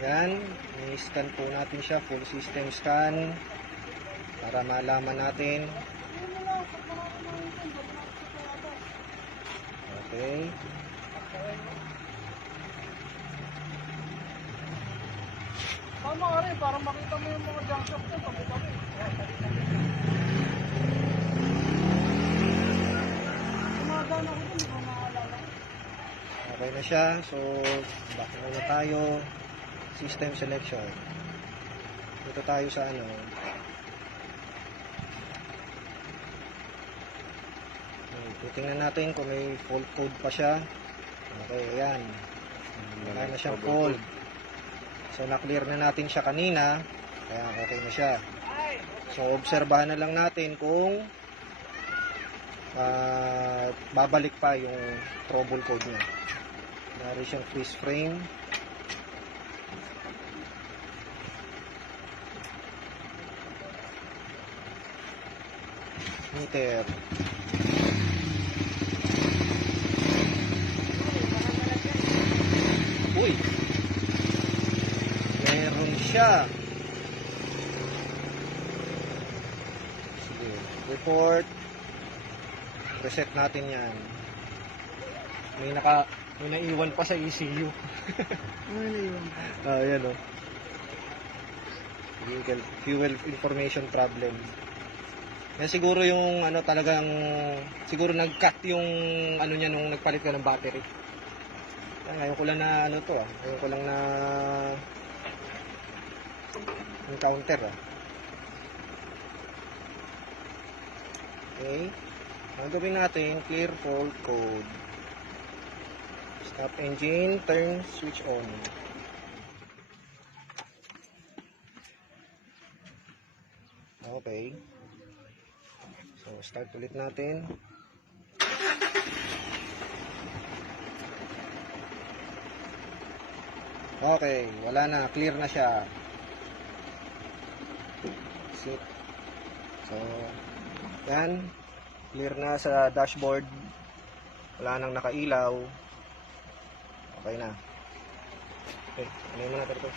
Yan, i-scan po natin siya, full system scan para malaman natin. Okay. Tama ka rin, para makita mo yung mga junk shop doon, tabi-tabi. Sumadaan ako doon, hindi ko maalala. Okay na siya. So, back muna tayo. System selection. Dito tayo sa ano. Titingnan natin kung may fault code pa siya. Okay, ayan. Wala na siyang fault. So, na-clear na natin siya kanina. Kaya okay na siya. So, obserbahan na lang natin kung babalik pa yung trouble code niya. Meron siyang freeze frame. Meter. Uy! Meron siya. Sige. Report. Reset natin yan. May naiwan pa sa ECU. Ano yun? Ayan o. Fuel information problem. Yan siguro yung ano talagang siguro nag-cut yung ano niya nung nagpalit ka ng battery. Ngayon ko lang na ano to Ngayon ko lang na encounter Okay. Ang gawin natin, clear fault code. Stop engine, turn switch on. Okay. So, start ulit natin. Okay, wala na. Clear na siya. Sit. So, yan. Clear na sa dashboard. Wala nang nakailaw. Okay na. Okay, ano mo natin ito?